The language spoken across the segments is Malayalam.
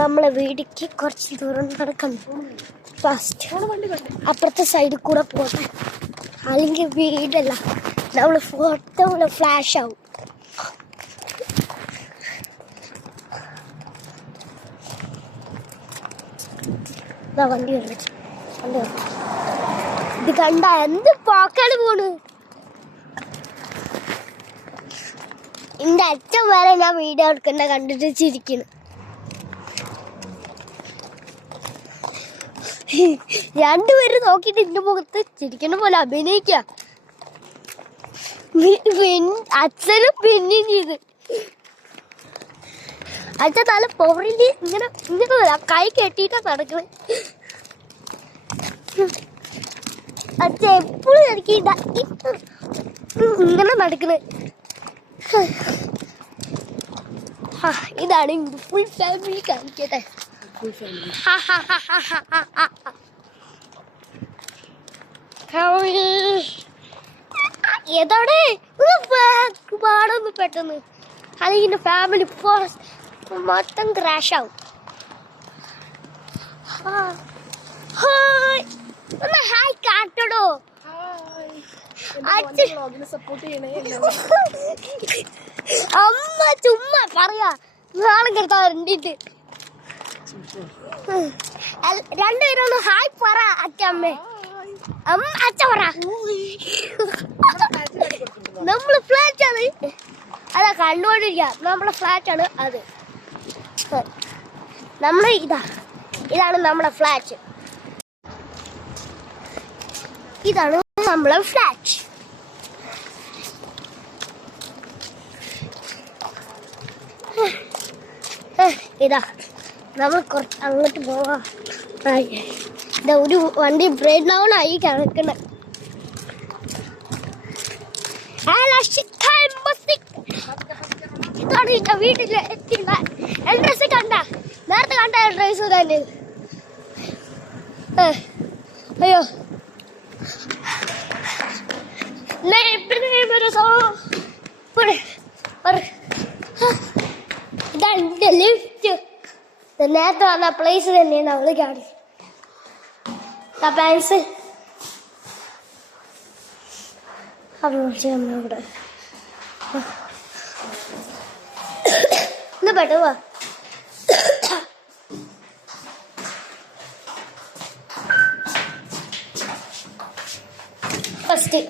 നമ്മളെ വീടിക്ക് കുറച്ച് ദൂരം നടക്കണം. ഫാസ്റ്റ് അപ്പുറത്തെ സൈഡിൽ കൂടെ പോട്ടെ, അല്ലെങ്കിൽ വീടല്ല നമ്മൾ ഫോട്ടോ ഫ്ലാഷ് ആവും. വണ്ടി വന്നിട്ട് ഇത് കണ്ട എന്ത് പോക്കാണ് പോണ്. എന്റെ അച്ഛൻ വരെ ഞാൻ വീഡിയോ എടുക്കണ്ട കണ്ടിട്ട് ചിരിക്കുന്നു. രണ്ടുപേരും നോക്കിട്ട് എന്റെ മുഖത്ത് ചിരിക്കുന്ന പോലെ അഭിനയിക്ക. അച്ഛനും പിന്നെയും ചെയ്ത് അച്ഛൻ തല പൊറിഞ്ഞ് ഇങ്ങനെ ഇങ്ങനെ കൈ കെട്ടിയിട്ടാ നടക്കണേ. അച്ഛൻ എപ്പോഴും എനിക്ക് ഇങ്ങനെ നടക്കണേ. ഇതാണ് ഫുൾ ഫാമിലി കാണിക്കട്ടെ. ഏതാണ് പാടൊന്ന് പെട്ടെന്ന് അതിന്റെ ഫാമിലി മൊത്തം ക്രാഷ് ആവും. ഒന്ന് ഹായ് കാട്ടടോ. അമ്മ ചുമ്മാ പറയാ നാളെ കിടത്താറുണ്ടിട്ട് രണ്ടുപേരും ഒന്ന് ഹായ് പറ. അച്ഛമ്മേ അമ്മ അച്ഛ പറ. നമ്മള് ഫ്ലാറ്റ് ആണ് അതാ കണ്ടുകൊണ്ടിരിക്കുക. നമ്മളെ ഫ്ലാറ്റ് ആണ് അത്. നമ്മള് ഇതാണ് നമ്മളെ ഫ്ലാറ്റ്. ഇതാണ് നമ്മളെ ഫ്ലാറ്റ്. ഇതാ നമ്മൾ കുറച്ച് അങ്ങോട്ട് പോവാം. ഇതാ ഒരു വണ്ടി ബ്രേക്ക് ഡൗൺ ആയി കിടക്കണ. ഇതാണ് വീട്ടിൽ എത്തില്ല. എൻട്രൻസ് കണ്ട നേരത്തെ കണ്ട എൻട്രൻസ് തന്നെ. അയ്യോ ഇതാണ് ലിഫ്റ്റ്. നേരത്തെ വന്ന പ്ലേസ് തന്നെയാണ് അവള് കാണി. പാൻസ് അവിടെ ഒന്ന് പെട്ടുവാ. ഫസ്റ്റ്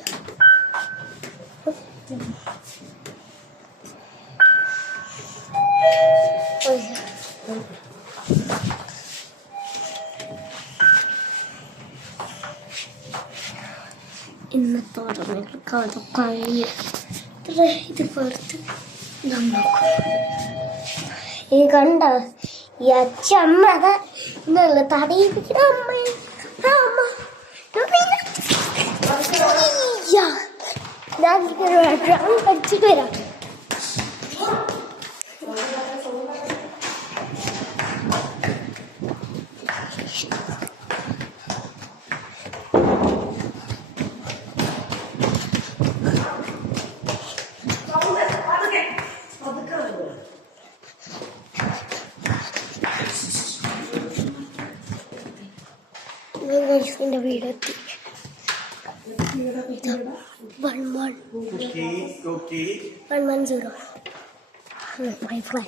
ഇന്നത്തെ കഴിഞ്ഞ് ഇത് പുറത്ത് ഈ കണ്ട ഈ അച്ഛമ്മ എന്നുള്ള തടയിപ്പിക്കുന്ന അമ്മ ഞാൻ പഠിച്ചിട്ട് വരാം. എന്റെ വീടെത്തി 110 my flat.